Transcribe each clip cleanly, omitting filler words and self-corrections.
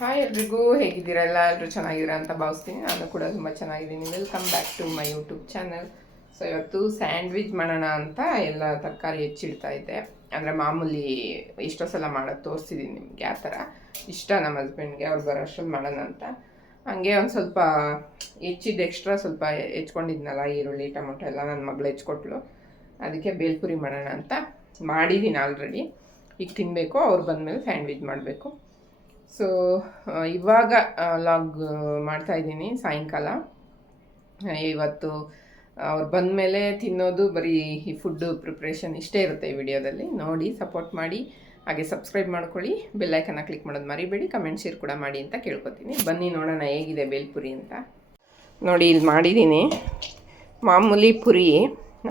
Hi ಎಲ್ರಿಗೂ, ಹೇಗಿದ್ದೀರಾ? ಎಲ್ಲರೂ ಚೆನ್ನಾಗಿದ್ದೀರಾ ಅಂತ ಭಾವಿಸ್ತೀನಿ. ನಾನು ಕೂಡ ತುಂಬ ಚೆನ್ನಾಗಿದ್ದೀನಿ. Welcome back to my YouTube channel. So ಇವತ್ತು ಸ್ಯಾಂಡ್ವಿಚ್ ಮಾಡೋಣ ಅಂತ ಎಲ್ಲ ತರಕಾರಿ ಹೆಚ್ಚಿಡ್ತಾ ಇದ್ದೆ. ಅಂದರೆ ಮಾಮೂಲಿ ಎಷ್ಟೋ ಸಲ ಮಾಡೋದು ತೋರಿಸಿದ್ದೀನಿ ನಿಮಗೆ. ಆ ಥರ ಇಷ್ಟ ನಮ್ಮ ಹಸ್ಬೆಂಡ್ಗೆ, ಅವ್ರು ಬರೋಷ್ಟರಲ್ಲಿ ಮಾಡೋಣ ಅಂತ. ಹಾಗೆ ಒಂದು ಸ್ವಲ್ಪ ಹೆಚ್ಚಿದ್ದು ಎಕ್ಸ್ಟ್ರಾ ಸ್ವಲ್ಪ ಹೆಚ್ಕೊಂಡಿದ್ನಲ್ಲ, ಈರುಳ್ಳಿ ಟೊಮೊಟೊ ಎಲ್ಲ ನನ್ನ ಮಗಳು ಹೆಚ್ಕೊಟ್ಲು. ಅದಕ್ಕೆ ಬೇಲ್ಪುರಿ ಮಾಡೋಣ ಅಂತ ಮಾಡಿದ್ದೀನಿ ಆಲ್ರೆಡಿ. ಈಗ ತಿನ್ನಬೇಕು, ಅವ್ರು ಬಂದಮೇಲೆ ಸ್ಯಾಂಡ್ವಿಚ್ ಮಾಡಬೇಕು. ಸೊ ಇವಾಗ ಲಾಗ್ ಮಾಡ್ತಾಯಿದ್ದೀನಿ ಸಾಯಂಕಾಲ. ಇವತ್ತು ಅವ್ರು ಬಂದಮೇಲೆ ತಿನ್ನೋದು ಬರೀ ಈ ಫುಡ್ಡು ಪ್ರಿಪ್ರೇಷನ್ ಇಷ್ಟೇ ಇರುತ್ತೆ ಈ ವಿಡಿಯೋದಲ್ಲಿ. ನೋಡಿ ಸಪೋರ್ಟ್ ಮಾಡಿ, ಹಾಗೆ ಸಬ್ಸ್ಕ್ರೈಬ್ ಮಾಡ್ಕೊಳ್ಳಿ, ಬೆಲ್ಲೈಕನ್ನ ಕ್ಲಿಕ್ ಮಾಡೋದು ಮರಿಬೇಡಿ, ಕಮೆಂಟ್ ಶೇರ್ ಕೂಡ ಮಾಡಿ ಅಂತ ಕೇಳ್ಕೊತೀನಿ. ಬನ್ನಿ ನೋಡೋಣ ಹೇಗಿದೆ ಬೇಲ್ಪುರಿ ಅಂತ. ನೋಡಿ ಇಲ್ಲಿ ಮಾಡಿದ್ದೀನಿ ಮಾಮೂಲಿ ಪುರಿ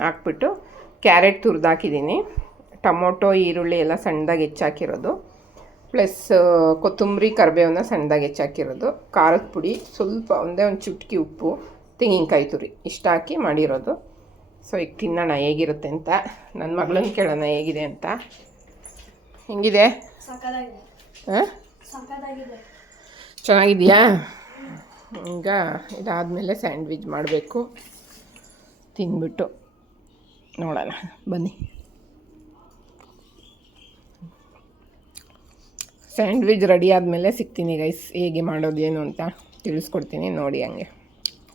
ಹಾಕ್ಬಿಟ್ಟು ಕ್ಯಾರೆಟ್ ತುರಿದಾಕಿದ್ದೀನಿ, ಟೊಮೊಟೊ ಈರುಳ್ಳಿ ಎಲ್ಲ ಸಣ್ಣದಾಗಿ ಹೆಚ್ಚಾಕಿರೋದು, ಪ್ಲಸ್ ಕೊತ್ತಂಬರಿ ಕರಿಬೇವನ್ನ ಸಣ್ಣದಾಗಿ ಹೆಚ್ಚಾಕಿರೋದು, ಖಾರದ ಪುಡಿ ಸ್ವಲ್ಪ, ಒಂದೇ ಒಂದು ಚುಟ್ಕಿ ಉಪ್ಪು, ತೆಂಗಿನಕಾಯಿ ತುರಿ ಇಷ್ಟ ಹಾಕಿ ಮಾಡಿರೋದು. ಸೊ ಈಗ ತಿನ್ನೋಣ ಹೇಗಿರುತ್ತೆ ಅಂತ. ನನ್ನ ಮಗಳನ್ನ ಕೇಳೋಣ ಹೇಗಿದೆ ಅಂತ. ಹೆಂಗಿದೆ? ಹಾಂ, ಚೆನ್ನಾಗಿದೆಯಾ? ಈಗ ಇದಾದಮೇಲೆ ಸ್ಯಾಂಡ್ವಿಚ್ ಮಾಡಬೇಕು. ತಿಂದ್ಬಿಟ್ಟು ನೋಡೋಣ ಬನ್ನಿ. ಸ್ಯಾಂಡ್ವಿಚ್ ರೆಡಿ ಆದಮೇಲೆ ಸಿಗ್ತೀನಿ ಗೈಸ್, ಹೇಗೆ ಮಾಡೋದು ಏನು ಅಂತ ತಿಳಿಸ್ಕೊಡ್ತೀನಿ ನೋಡಿ. ಹಂಗೆ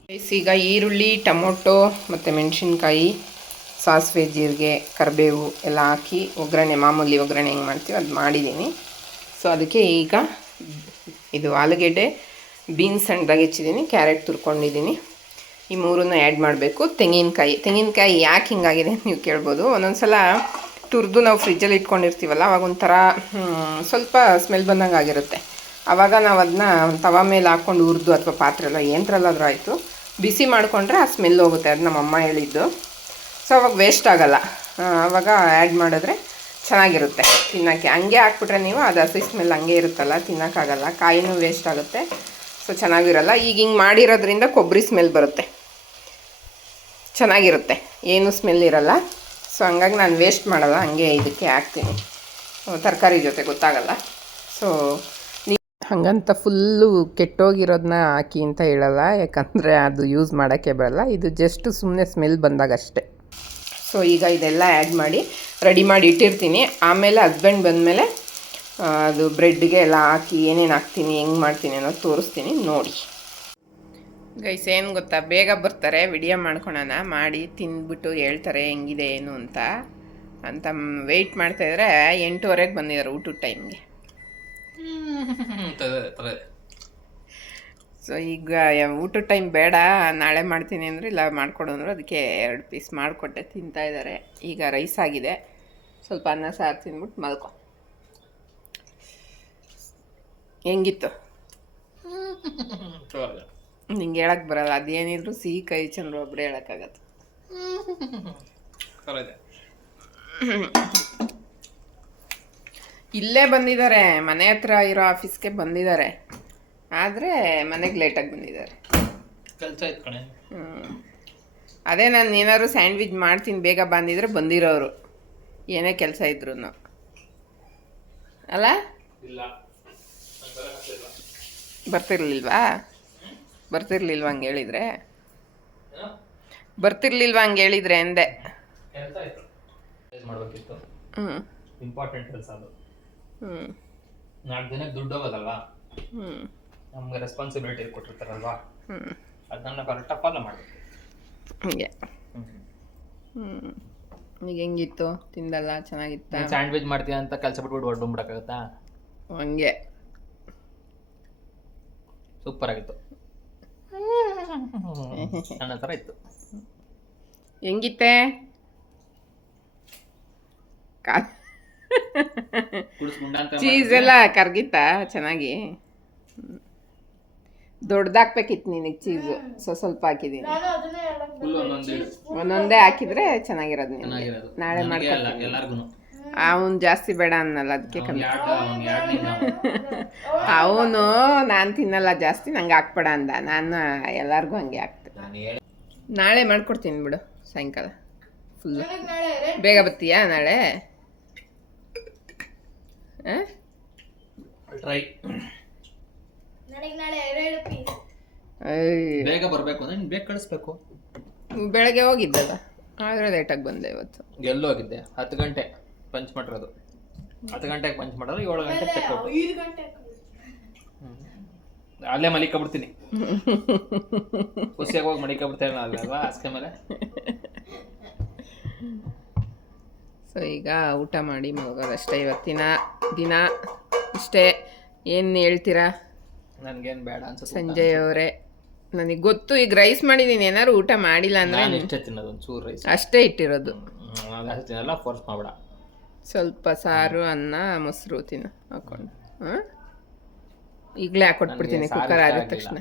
ಗೈಸ್, ಈಗ ಈರುಳ್ಳಿ ಟೊಮೊಟೊ ಮತ್ತು ಮೆಣಸಿನ್ಕಾಯಿ, ಸಾಸಿವೆ ಜೀರಿಗೆ ಕರಿಬೇವು ಎಲ್ಲ ಹಾಕಿ ಒಗ್ಗರಣೆ, ಮಾಮೂಲಿ ಒಗ್ಗರಣೆ ಹೆಂಗೆ ಮಾಡ್ತೀವಿ ಅದು ಮಾಡಿದ್ದೀನಿ. ಸೊ ಅದಕ್ಕೆ ಈಗ ಇದು ಆಲೂಗೆಡ್ಡೆ, ಬೀನ್ಸ್ ಸಣ್ಣದಾಗಿ ಹೆಚ್ಚಿದ್ದೀನಿ, ಕ್ಯಾರೆಟ್ ತುರ್ಕೊಂಡಿದ್ದೀನಿ, ಈ ಮೂರನ್ನು ಆ್ಯಡ್ ಮಾಡಬೇಕು. ತೆಂಗಿನಕಾಯಿ ಯಾಕೆ ಹಿಂಗಾಗಿದೆ ನೀವು ಕೇಳ್ಬೋದು. ಒಂದೊಂದು ಸಲ ತುರಿದು ನಾವು ಫ್ರಿಜ್ಜಲ್ಲಿ ಇಟ್ಕೊಂಡಿರ್ತೀವಲ್ಲ, ಅವಾಗ ಒಂಥರ ಸ್ವಲ್ಪ ಸ್ಮೆಲ್ ಬಂದಂಗೆ ಆಗಿರುತ್ತೆ. ಆವಾಗ ನಾವು ಅದನ್ನ ತವ ಮೇಲೆ ಹಾಕ್ಕೊಂಡು ಹುರಿದು, ಅಥವಾ ಪಾತ್ರೆ ಎಲ್ಲ ಏನರಲ್ಲಾದರೂ ಆಯಿತು, ಬಿಸಿ ಮಾಡಿಕೊಂಡ್ರೆ ಆ ಸ್ಮೆಲ್ ಹೋಗುತ್ತೆ. ಅದು ನಮ್ಮಮ್ಮ ಹೇಳಿದ್ದು. ಸೊ ಅವಾಗ ವೇಸ್ಟ್ ಆಗೋಲ್ಲ, ಆವಾಗ ಆ್ಯಡ್ ಮಾಡಿದ್ರೆ ಚೆನ್ನಾಗಿರುತ್ತೆ ತಿನ್ನೋಕ್ಕೆ. ಹಂಗೆ ಹಾಕ್ಬಿಟ್ರೆ ನೀವು ಅದು ಹಸಿ ಸ್ಮೆಲ್ ಹಂಗೆ ಇರುತ್ತಲ್ಲ, ತಿನ್ನೋಕ್ಕಾಗಲ್ಲ, ಕಾಯಿನೂ ವೇಸ್ಟ್ ಆಗುತ್ತೆ. ಸೊ ಚೆನ್ನಾಗಿರಲ್ಲ. ಈಗ ಹಿಂಗೆ ಮಾಡಿರೋದ್ರಿಂದ ಕೊಬ್ಬರಿ ಸ್ಮೆಲ್ ಬರುತ್ತೆ, ಚೆನ್ನಾಗಿರುತ್ತೆ, ಏನೂ ಸ್ಮೆಲ್ ಇರಲ್ಲ. ಸೊ ಹಂಗಾಗಿ ನಾನು ವೇಸ್ಟ್ ಮಾಡಲ್ಲ, ಹಂಗೆ ಇದಕ್ಕೆ ಹಾಕ್ತೀನಿ, ತರಕಾರಿ ಜೊತೆ ಗೊತ್ತಾಗಲ್ಲ. ಸೊ ಹಾಗಂತ ಫುಲ್ಲು ಕೆಟ್ಟೋಗಿರೋದನ್ನ ಹಾಕಿ ಅಂತ ಹೇಳಲ್ಲ, ಯಾಕಂದರೆ ಅದು ಯೂಸ್ ಮಾಡೋಕ್ಕೆ ಬರಲ್ಲ. ಇದು ಜಸ್ಟ್ ಸುಮ್ಮನೆ ಸ್ಮೆಲ್ ಬಂದಾಗ ಅಷ್ಟೆ. ಸೊ ಈಗ ಇದೆಲ್ಲ ಆ್ಯಡ್ ಮಾಡಿ ರೆಡಿ ಮಾಡಿ ಇಟ್ಟಿರ್ತೀನಿ. ಆಮೇಲೆ ಹಸ್ಬೆಂಡ್ ಬಂದಮೇಲೆ ಅದು ಬ್ರೆಡ್ಗೆ ಎಲ್ಲ ಹಾಕಿ ಏನೇನು ಹಾಕ್ತೀನಿ, ಹೆಂಗೆ ಮಾಡ್ತೀನಿ ಅನ್ನೋದು ತೋರಿಸ್ತೀನಿ ನೋಡಿ. ಗೈಸ್ ಏನು ಗೊತ್ತಾ, ಬೇಗ ಬರ್ತಾರೆ, ವಿಡಿಯೋ ಮಾಡ್ಕೊಳೋಣ, ಮಾಡಿ ತಿಂದ್ಬಿಟ್ಟು ಹೇಳ್ತಾರೆ ಹೆಂಗಿದೆ ಏನು ಅಂತ ವೆಯ್ಟ್ ಮಾಡ್ತಾಯಿದ್ರೆ 8:15 ಬಂದಿದ್ದಾರೆ ಊಟದ ಟೈಮ್ಗೆ. ಸೊ ಈಗ ಊಟದ ಟೈಮ್ ಬೇಡ, ನಾಳೆ ಮಾಡ್ತೀನಿ ಅಂದರೆ ಇಲ್ಲ ಮಾಡಿಕೊಡು ಅಂದರು. ಅದಕ್ಕೆ 2 ಪೀಸ್ ಮಾಡಿಕೊಟ್ಟೆ, ತಿಂತಾಯಿದ್ದಾರೆ. ಈಗ ರೈಸ್ ಆಗಿದೆ, ಸ್ವಲ್ಪ ಅನ್ನ ಸಾರು ತಿಂದ್ಬಿಟ್ಟು ಮಲ್ಕೊ. ಹೆಂಗಿತ್ತು? ನಿಂಗೆ ಹೇಳಕ್ಕೆ ಬರಲ್ಲ, ಅದೇನಿದ್ರು ಸಿಹಿ ಕೈ ಚಂದ್ರ ಒಬ್ಬರೇ ಹೇಳೋಕ್ಕಾಗತ್ತೆ. ಇಲ್ಲೇ ಬಂದಿದ್ದಾರೆ, ಮನೆ ಹತ್ರ ಇರೋ ಆಫೀಸ್ಗೆ ಬಂದಿದ್ದಾರೆ, ಆದರೆ ಮನೆಗೆ ಲೇಟಾಗಿ ಬಂದಿದ್ದಾರೆ. ಅದೇ ನಾನು ಏನಾದ್ರು ಸ್ಯಾಂಡ್ವಿಚ್ ಮಾಡ್ತೀನಿ ಬೇಗ ಬಂದಿದ್ರೆ ಬಂದಿರೋರು, ಏನೇ ಕೆಲಸ ಇದ್ರು ಅಲ್ಲ. ಬರ್ತಿರ್ಲಿಲ್ವಾ ಹಂಗೆ ಹೇಳಿದ್ರೆ? ಬರ್ತಿರ್ಲಿಲ್ವಾ ಹಂಗೆ ಹೇಳಿದ್ರೆ ಅಂದೆ. ಇಂಪಾರ್ಟೆಂಟ್ ಕೆಲಸ ಅದು. ನಾಲ್ಕು ದಿನಕ್ಕೆ ದುಡ್ಡು ಹೋಗೋದಲ್ವಾ, ನಮ್ಗೆ ರೆಸ್ಪಾನ್ಸಿಬಿಲಿಟಿ ಕೊಟ್ಟಿರ್ತಾರಲ್ವಾ, ಅದನ್ನ ಕರೆಕ್ಟಾಗಿ ಫಾಲೋ ಮಾಡಬೇಕು. ಹಂಗೆ. ಈಗ ಹೆಂಗಿತ್ತು? ತಿಂದಲ್ಲ? ಚೆನ್ನಾಗಿತ್ತ? ಸ್ಯಾಂಡ್ವಿಚ್ ಮಾಡ್ತೀಯ ಅಂತ ಕೆಲಸ ಬಿಟ್ಬಿಟ್ಟು ಹೊರಡ್ಬಿಡಕ್ಕಾಗತ್ತಾ? ಹಂಗೆ ಸೂಪರ್ ಆಗಿತ್ತು, ನನ್ನ ಥರ ಇತ್ತು. ಹೆಂಗಿತ್ತೆ? ಚೀಸ್ ಎಲ್ಲ ಕರ್ಗಿತ್ತಾ ಚೆನ್ನಾಗಿ? ದೊಡ್ಡದಾಕ್ಬೇಕಿತ್ತು ನಿನಗೆ ಚೀಸು, ಸ್ವಲ್ಪ ಹಾಕಿದ್ದೀನಿ. ಒಂದೊಂದೇ ಹಾಕಿದ್ರೆ ಚೆನ್ನಾಗಿರೋದು. ನಾಳೆ ಮಾಡ್ಕೊತೀನಿ. ಅವನು ಜಾಸ್ತಿ ಬೇಡ ಅನ್ನಲ್ಲ, ಅದಕ್ಕೆ ಕಮ್ಮಿ. ಅವನು ನಾನು ತಿನ್ನಲ್ಲ ಜಾಸ್ತಿ, ನಂಗೆ ಹಾಕ್ಬೇಡ ಅಂದ, ನಾನು ಎಲ್ಲರಿಗೂ ಹಂಗೆ ಹಾಕ್ತೆ. ನಾಳೆ ಮಾಡ್ಕೊಡ್ತೀನಿ ಬಿಡು, ಸಾಯಂಕಾಲ ಫುಲ್ಲು. ಬೇಗ ಬರ್ತೀಯಾ ನಾಳೆ? ಬೇಗ ಬರಬೇಕು ಅಂದ್ರೆ ನೀನು ಬೇಗ ಕಳಿಸ್ಬೇಕು. ಬೆಳಗ್ಗೆ ಹೋಗಿದ್ದಲ್ಲ, ಆದರೆ ಲೇಟಾಗಿ ಬಂದೆ ಇವತ್ತು. ಎಲ್ಲೂ ಹೋಗಿದ್ದೆ 10 ಗಂಟೆ ಪಂಚ್ ಮಾಡಿರೋದು. 10 ಗಂಟೆಗೆ ಪಂಚ್ ಮಾಡೋದು, 7 ಗಂಟೆಗೆ ಚೆಕ್ಔಟ್. ಅಲ್ಲೇ ಮಲಿಕೊಂಡ್ಬಿಡ್ತೀನಿ. ಖುಷಿಯಾಗಿ ಹೋಗಿ ಮಲಿಕೊಂಡ್ಬಿಡ್ತೇನೆ ಅಲ್ವಾ ಹಾಸಿಗೆ ಮೇಲೆ. ಸೊ ಈಗ ಊಟ ಮಾಡಿ ಮಲಗೋದಷ್ಟೇ ಇವತ್ತಿನ ದಿನ. ಇಷ್ಟೇ. ಏನು ಹೇಳ್ತೀರಾ? ನನಗೇನು ಬೇಡ ಅನ್ಸುತ್ತೆ ಸಂಜಯ್ ಅವರೇ. ನನಗೆ ಗೊತ್ತು, ಈಗ ರೈಸ್ ಮಾಡಿದ್ದೀನಿ. ಏನಾದ್ರು ಊಟ ಮಾಡಿಲ್ಲ ಅಂದರೆ ನಾನು ಇಷ್ಟೇ ತಿನ್ನೋದು, ಒಂದು ಚೂರು ರೈಸ್ ಅಷ್ಟೇ ಇಟ್ಟಿರೋದು. ಅಷ್ಟು ತಿನ್ನಲ್ಲ, ಫೋರ್ಸ್ ಮಾಡಬೇಡ. ಸ್ವಲ್ಪ ಸಾರು, ಅನ್ನ, ಮೊಸರು ತಿನ್ನು ಹಾಕೊಂಡು. ಹಾಂ, ಈಗಲೇ ಹಾಕೊಟ್ಬಿಡ್ತೀನಿ ಕುಕ್ಕರ್ ಆದ ತಕ್ಷಣ.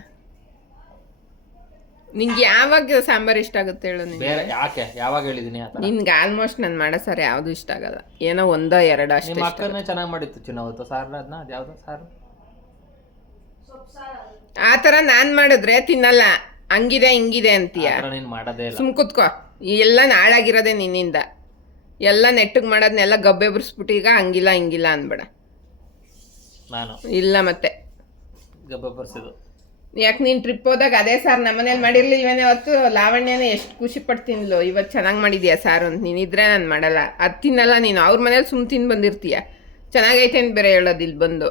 ನಿಂಗೆ ಯಾವಾಗ ಸಾಂಬಾರು ಇಷ್ಟ ಆಗುತ್ತೆ ಹೇಳು? ಬೇರೆ ಯಾಕೆ ಯಾವಾಗ ಹೇಳಿದ್ದೀನಿ? ನಿನ್ಗೆ ಆಲ್ಮೋಸ್ಟ್ ನಾನು ಮಾಡೋ ಸಾರು ಯಾವುದು ಇಷ್ಟ ಆಗಲ್ಲ. ಏನೋ 1-2 ಅಷ್ಟೇ. ನಿಮ್ಮ ಅಕ್ಕನೇ ಚೆನ್ನಾಗಿ ಮಾಡಿತ್ತು ಚಿನ್ನವತ್ತು ಸಾರು. ಅದನ್ನ ಅದು ಯಾವುದು ಸಾರು? ಆ ಥರ ನಾನು ಮಾಡಿದ್ರೆ ತಿನ್ನಲ್ಲ. ಹಂಗಿದೆ ಹಿಂಗಿದೆ ಅಂತೀಯ. ನೀನು ಮಾಡೋದೇ ಇಲ್ಲ. ಸುಮ್ ಕುತ್ಕೋ. ಎಲ್ಲ ನಾಳಾಗಿರೋದೆ ನಿನ್ನಿಂದ. ಎಲ್ಲ ನೆಟ್ಟಿಗೆ ಮಾಡೋದನ್ನೆಲ್ಲ ಗಬ್ಬೆ ಬಿಡಿಸ್ಬಿಟ್ಟು ಈಗ ಹಂಗಿಲ್ಲ ಹಿಂಗಿಲ್ಲ ಅನ್ಬೇಡ. ನಾನು ಇಲ್ಲ ಮತ್ತೆ ಗಬ್ಬೆ ಬರ್ಸಿದ್ದು. ಯಾಕೆ ನೀನು ಟ್ರಿಪ್ ಹೋದಾಗ ಅದೇ ಸಾರು ನಮ್ಮನೇಲಿ ಮಾಡಿರ್ಲಿಲ್ವೇನೆ ಅವತ್ತು? ಲಾವಣ್ಯನೇ ಎಷ್ಟು ಖುಷಿ ಪಡ್ತೀನಿಲ್ಲ, ಇವತ್ತು ಚೆನ್ನಾಗಿ ಮಾಡಿದ್ಯಾ ಸಾರು ಅಂತ. ನೀನಿದ್ರೆ ನಾನು ಮಾಡಲ್ಲ, ಅದು ತಿನ್ನಲ್ಲ ನೀನು. ಅವ್ರ ಮನೇಲಿ ಸುಮ್ ತಿಂದು ಬಂದಿರ್ತೀಯ. ಚೆನ್ನಾಗೈತೆ ಅಂತ ಬೇರೆ ಹೇಳೋದು ಇಲ್ಲಿ ಬಂದು.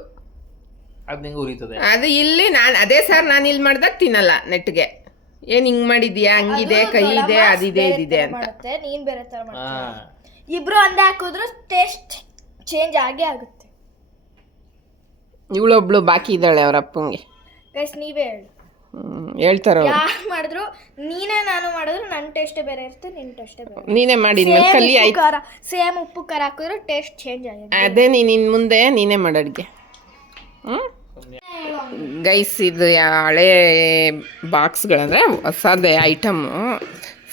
ಅದು ನಿಂಗೆ ಉರಿತದೆ. ಅದು ಇಲ್ಲಿ ನಾನು ಅದೇ ಸಾರು ನಾನು ಇಲ್ಲಿ ಮಾಡಿದಾಗ ತಿನ್ನಲ್ಲ ನೆಟ್ಟಿಗೆ. ಏನು ಹಿಂಗೆ ಮಾಡಿದ್ಯಾ, ಹಂಗಿದೆ, ಕೈ ಇದೆ, ಅದಿದೆ, ಇದಿದೆ ಅಂತ. ನೀನು ಬೇರೆ ಥರ ಮಾಡ್ತೀಯ. ಇಬ್ರು ಅಂದ ಹಾಕಿದ್ರು ಟೇಸ್ಟ್ ಚೇಂಜ್ ಆಗೇ ಆಗುತ್ತೆ. ಇವಳೊಬ್ಳು ಬಾಕಿ ಇದ್ದಾಳೆ ಅವ್ರ ಅಪ್ಪಂಗೆ. ಗೈಸ್ ನೀವೇ ಹೇಳಿ. ಹೇಳ್ತಾರ ಯಾರು ಮಾಡಿದ್ರು, ನೀನೇ ನಾನು ಮಾಡಿದ್ರು ನನ್ನ ಟೇಸ್ಟೇ ಬೇರೆ ಇರುತ್ತೆ, ನಿನ್ನ ಟೇಸ್ಟೇ ಬೇರೆ. ನೀನೇ ಮಾಡಿದ್ಮೇಲೆ ಕಲಿ ಆಯ್ತು. ಸೇಮ್ ಉಪ್ಪು ಖಾರ ಹಾಕಿದ್ರು ಟೇಸ್ಟ್ ಚೇಂಜ್ ಆಗಿದೆ. ಅದೇ ನೀನು ಇನ್ನು ಮುಂದೆ ನೀನೇ ಮಾಡು ಅಡುಗೆ. ಗೈಸ್, ಇದು ಹಳೆ ಬಾಕ್ಸ್ಗಳಂದರೆ ಹೊಸದೇ ಐಟಮು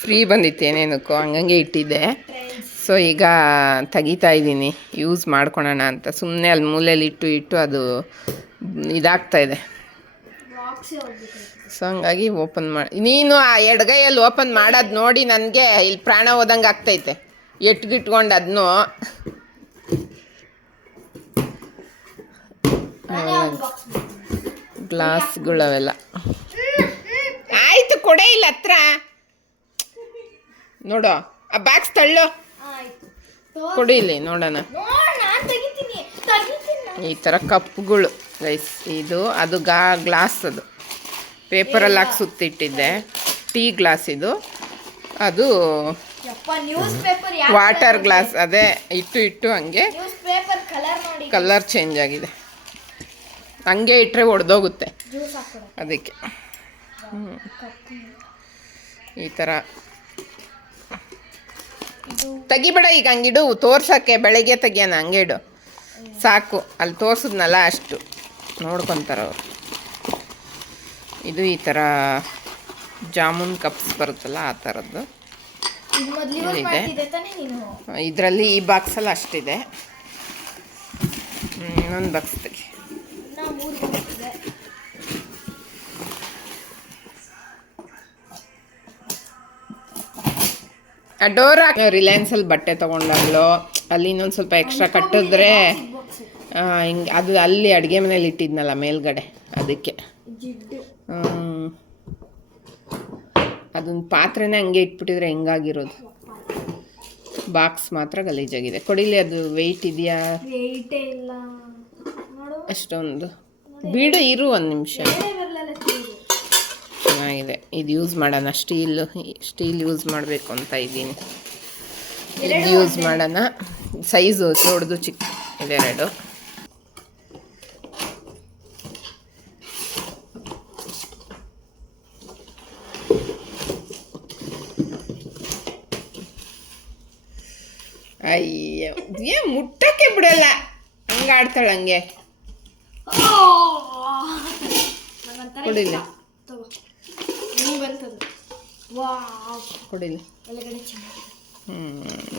ಫ್ರೀ ಬಂದಿತ್ತು ಏನೇನಕ್ಕೋ, ಹಂಗಂಗೆ ಇಟ್ಟಿದ್ದೆ. ಸೊ ಈಗ ತೆಗಿತಾ ಇದ್ದೀನಿ ಯೂಸ್ ಮಾಡ್ಕೊಳೋಣ ಅಂತ. ಸುಮ್ಮನೆ ಅಲ್ಲಿ ಮೂಲೆಯಲ್ಲಿ ಇಟ್ಟು ಅದು ಇದಾಗ್ತಾಯಿದೆ. ಸೊ ಹಂಗಾಗಿ ಓಪನ್ ಮಾಡಿ. ನೀನು ಆ ಎಡಗೈಯಲ್ಲಿ ಓಪನ್ ಮಾಡೋದು ನೋಡಿ ನನಗೆ ಇಲ್ಲಿ ಪ್ರಾಣ ಹೋದಂಗೆ ಆಗ್ತೈತೆ. ಎಟ್ಗಿಟ್ಕೊಂಡು ಅದನ್ನು ಗ್ಲಾಸ್ಗಳವೆಲ್ಲ ಆಯಿತು. ಕೊಡೆ ಇಲ್ಲ ಹತ್ರ ನೋಡು. ಆ ಬಾಕ್ಸ್ ತಳ್ಳು, ಕೊಡಿ ಇಲ್ಲಿ ನೋಡೋಣ. ಈ ಥರ ಕಪ್ಗಳು ಗೈಸ್. ಇದು ಅದು ಗ್ಲಾಸ್, ಅದು ಪೇಪರಲ್ಲಿ ಹಾಕಿ ಸುತ್ತಿಟ್ಟಿದ್ದೆ. ಟೀ ಗ್ಲಾಸ್ ಇದು. ಅದು ವಾಟರ್ ಗ್ಲಾಸ್. ಅದೇ ಇಟ್ಟು ಹಂಗೆ ಕಲರ್ ಚೇಂಜ್ ಆಗಿದೆ. ಹಂಗೆ ಇಟ್ಟರೆ ಒಡೆದೋಗುತ್ತೆ ಅದಕ್ಕೆ. ಈ ಥರ ತೆಗಿಬೇಡ ಈಗ, ಹಂಗಿಡು. ತೋರ್ಸೋಕ್ಕೆ ಬೆಳಗ್ಗೆ ತೆಗಿಯೋಣ, ಹಂಗೆ ಇಡು ಸಾಕು. ಅಲ್ಲಿ ತೋರಿಸಿದ್ನಲ್ಲ ಅಷ್ಟು ನೋಡ್ಕೊತಾರೆ ಅವರು. ಇದು ಈ ಥರ ಜಾಮೂನ್ ಕಪ್ಸ್ ಬರುತ್ತಲ್ಲ ಆ ಥರದ್ದು ಇದೆ. ಇದರಲ್ಲಿ ಈ ಬಾಕ್ಸಲ್ಲಿ ಅಷ್ಟಿದೆ. ಇನ್ನೊಂದು ಬಾಕ್ಸ್ ತೆಗಿ. ಡೋರ್ ರಿಲಯನ್ಸಲ್ಲಿ ಬಟ್ಟೆ ತೊಗೊಂಡಾಗ್ಲೋ ಅಲ್ಲಿ ಇನ್ನೊಂದು ಸ್ವಲ್ಪ ಎಕ್ಸ್ಟ್ರಾ ಕಟ್ಟಿದ್ರೆ ಹಿಂಗೆ ಅದು ಅಲ್ಲಿ ಅಡುಗೆ ಮನೇಲಿ ಇಟ್ಟಿದ್ನಲ್ಲ ಮೇಲ್ಗಡೆ, ಅದಕ್ಕೆ ಅದೊಂದು ಪಾತ್ರೆನೇ ಹಂಗೆ ಇಟ್ಬಿಟ್ಟಿದ್ರೆ ಹೆಂಗಾಗಿರೋದು. ಬಾಕ್ಸ್ ಮಾತ್ರ ಗಲೀಜಾಗಿದೆ. ಕೊಡಿಲಿ, ಅದು ವೆಯ್ಟ್ ಇದೆಯಾ? ಅಷ್ಟೊಂದು ಬಿಡು, ಇರು ಒಂದು ನಿಮಿಷ. ಚೆನ್ನಾಗಿದೆ. ಇದು ಯೂಸ್ ಮಾಡೋಣ. ಸ್ಟೀಲ್ ಯೂಸ್ ಮಾಡಬೇಕು ಅಂತ ಇದ್ದೀನಿ. ಇದು ಯೂಸ್ ಮಾಡೋಣ. ಸೈಜು ದೊಡ್ಡದು ಚಿಕ್ಕ ಇದೆರಡು. ಅಯ್ಯೋ, ಮುಟ್ಟಕ್ಕೆ ಬಿಡಲ್ಲ, ಹಂಗೆ ಆಡ್ತಾಳೆ ಹಂಗೆ. ಕೊಡಿಲಿ ಕೊಡಿಲಿ.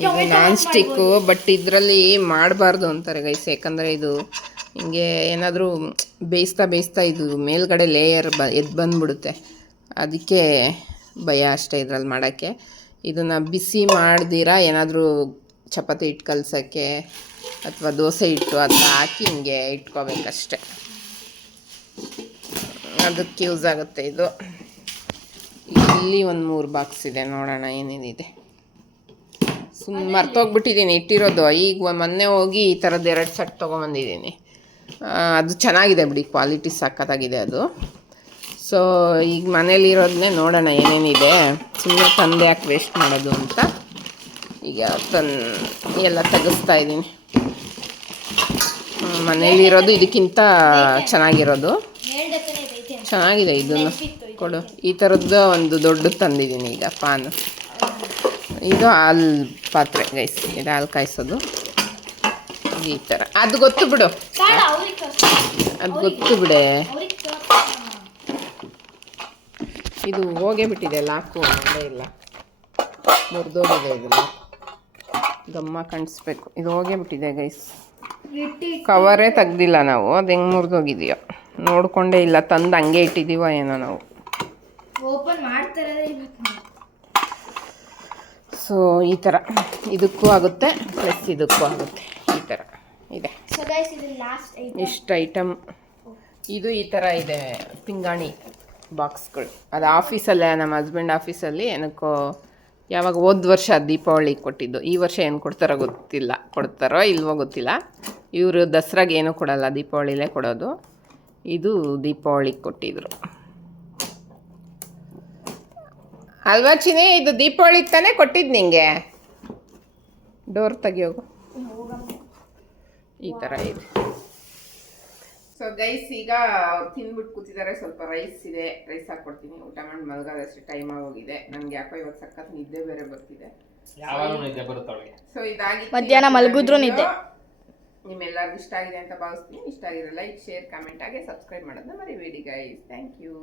ಇದು ನಾನ್ ಸ್ಟಿಕ್ಕು, ಬಟ್ ಇದರಲ್ಲಿ ಮಾಡಬಾರ್ದು ಅಂತಾರೆ ಗೈಸ್. ಯಾಕಂದರೆ ಇದು ಹಿಂಗೆ ಏನಾದರೂ ಬೇಯಿಸ್ತಾ ಇದು ಮೇಲ್ಗಡೆ ಲೇಯರ್ ಎದ್ದು ಬಂದುಬಿಡುತ್ತೆ. ಅದಕ್ಕೆ ಭಯ ಅಷ್ಟೇ ಇದರಲ್ಲಿ ಮಾಡೋಕ್ಕೆ. ಇದನ್ನು ಬಿಸಿ ಮಾಡ್ದಿರ ಏನಾದರೂ ಚಪಾತಿ ಹಿಟ್ಟು ಕಲಸೋಕ್ಕೆ ಅಥವಾ ದೋಸೆ ಹಿಟ್ಟು ಅದನ್ನ ಹಾಕಿ ಹಿಂಗೆ ಇಟ್ಕೋಬೇಕಷ್ಟೆ. ಅದಕ್ಕೆ ಯೂಸ್ ಆಗುತ್ತೆ ಇದು. ಇಲ್ಲಿ ಒಂದು 3 ಬಾಕ್ಸ್ ಇದೆ, ನೋಡೋಣ ಏನೇನಿದೆ. ಸುಮ್ಮನೆ ಮರ್ತೋಗ್ಬಿಟ್ಟಿದ್ದೀನಿ ಇಟ್ಟಿರೋದು. ಈಗ ಮೊನ್ನೆ ಹೋಗಿ ಈ ಥರದ್ದು 2 ಸೆಟ್ ತೊಗೊಂಬಂದಿದ್ದೀನಿ. ಅದು ಚೆನ್ನಾಗಿದೆ ಬಿಡಿ, ಕ್ವಾಲಿಟಿ ಸಕ್ಕತ್ತಾಗಿದೆ ಅದು. ಸೊ ಈಗ ಮನೇಲಿರೋದನ್ನೇ ನೋಡೋಣ ಏನೇನಿದೆ, ಸುಮ್ಮನೆ ತಂದೆ ಯಾಕೆ ವೇಸ್ಟ್ ಮಾಡೋದು ಅಂತ ಈಗ ಎಲ್ಲ ತೆಗೆಸ್ತಾ ಇದ್ದೀನಿ. ಮನೇಲಿರೋದು ಇದಕ್ಕಿಂತ ಚೆನ್ನಾಗಿರೋದು. ಚೆನ್ನಾಗಿದೆ, ಇದನ್ನು ಕೊಡು. ಈ ಥರದ್ದು ಒಂದು ದೊಡ್ಡದು ತಂದಿದ್ದೀನಿ ಈಗ. ಪಾನ್ ಇದು ಹಾಲು ಪಾತ್ರೆ ಗೈಸ್, ಇದು ಹಾಲು ಕಾಯಿಸೋದು ಈ ಥರ. ಅದು ಗೊತ್ತು ಬಿಡು, ಅದು ಗೊತ್ತು ಬಿಡೆ. ಇದು ಹೋಗೇ ಬಿಟ್ಟಿದೆ, ಲಾಕು ಒಂದೇ ಇಲ್ಲ, ಮುರಿದೋಗಿದೆ. ಇದು ಗಮ್ಮ ಕಾಣಿಸ್ಬೇಕು. ಇದು ಹೋಗೇ ಬಿಟ್ಟಿದೆ ಗೈಸ್, ಕವರೇ ತೆಗ್ದಿಲ್ಲ ನಾವು. ಅದು ಹೆಂಗೆ ಮುರಿದೋಗಿದೆಯೋ ನೋಡಿಕೊಂಡೇ ಇಲ್ಲ, ತಂದು ಹಂಗೆ ಇಟ್ಟಿದ್ದೀವೋ ಏನೋ ನಾವು. ಓಪನ್ ಮಾಡ್ತಾರೆ. ಸೊ ಈ ಥರ ಇದಕ್ಕೂ ಆಗುತ್ತೆ, ಪ್ಲಸ್ ಇದಕ್ಕೂ ಆಗುತ್ತೆ. ಈ ಥರ ಇದೆ ಇಷ್ಟು ಐಟಮ್. ಇದು ಈ ಥರ ಇದೆ ಪಿಂಗಾಣಿ ಬಾಕ್ಸ್ಗಳು. ಅದು ಆಫೀಸಲ್ಲೇ, ನಮ್ಮ ಹಸ್ಬೆಂಡ್ ಆಫೀಸಲ್ಲಿ ಏನಕ್ಕೋ ಯಾವಾಗ ಹೋದ ವರ್ಷ ದೀಪಾವಳಿಗೆ ಕೊಟ್ಟಿದ್ದು. ಈ ವರ್ಷ ಏನು ಕೊಡ್ತಾರೋ ಗೊತ್ತಿಲ್ಲ, ಕೊಡ್ತಾರೋ ಇಲ್ವೋ ಗೊತ್ತಿಲ್ಲ. ಇವರು ದಸರಾಗೆ ಏನೂ ಕೊಡಲ್ಲ, ದೀಪಾವಳಿಲೇ ಕೊಡೋದು. ಇದು ದೀಪಾವಳಿಗೆ ಕೊಟ್ಟಿದ್ರು ಅಲ್ವಾ ಚಿನಿ? ಇದು ದೀಪಾವಳಿಗೆ ತಾನೇ ಕೊಟ್ಟಿದ್ದು ನಿಂಗೆ. ಡೋರ್ ತೆಗಿಯೋಗು. ಈ ಥರ ಇದೆ. ಸೊ ಗೈಸ್, ಈಗ ಅವ್ರು ತಿಂದ್ಬಿಟ್ಟು ಕೂತಿದ್ದಾರೆ. ಸ್ವಲ್ಪ ರೈಸ್ ಇದೆ, ರೈಸ್ ಹಾಕ್ಕೊಡ್ತೀನಿ. ಊಟ ಮಾಡಿ ಮಲಗೋದಷ್ಟು ಟೈಮ್ ಆಗೋಗಿದೆ. ನನಗೆ ಯಾಕೋ ಇವತ್ತು ಸಖತ್ ನಿದ್ದೆ ಬೇರೆ ಬರ್ತಿದೆ. ಸೊ ಇದಾಗಿ ಮಧ್ಯಾಹ್ನ ಮಲಗಿದ್ರು ನಿದ್ದೆ. ನಿಮ್ಮೆಲ್ಲರಿಗೂ ಇಷ್ಟ ಆಗಿದೆ ಅಂತ ಭಾವಿಸ್ತೀನಿ. ಇಷ್ಟ ಆಗಿರೋ ಲೈಕ್, ಶೇರ್, ಕಮೆಂಟ್ ಹಾಗೆ ಸಬ್ಸ್ಕ್ರೈಬ್ ಮಾಡೋದನ್ನ ಮರಿಬೇಡಿ ಗೈಸ್. Thank you.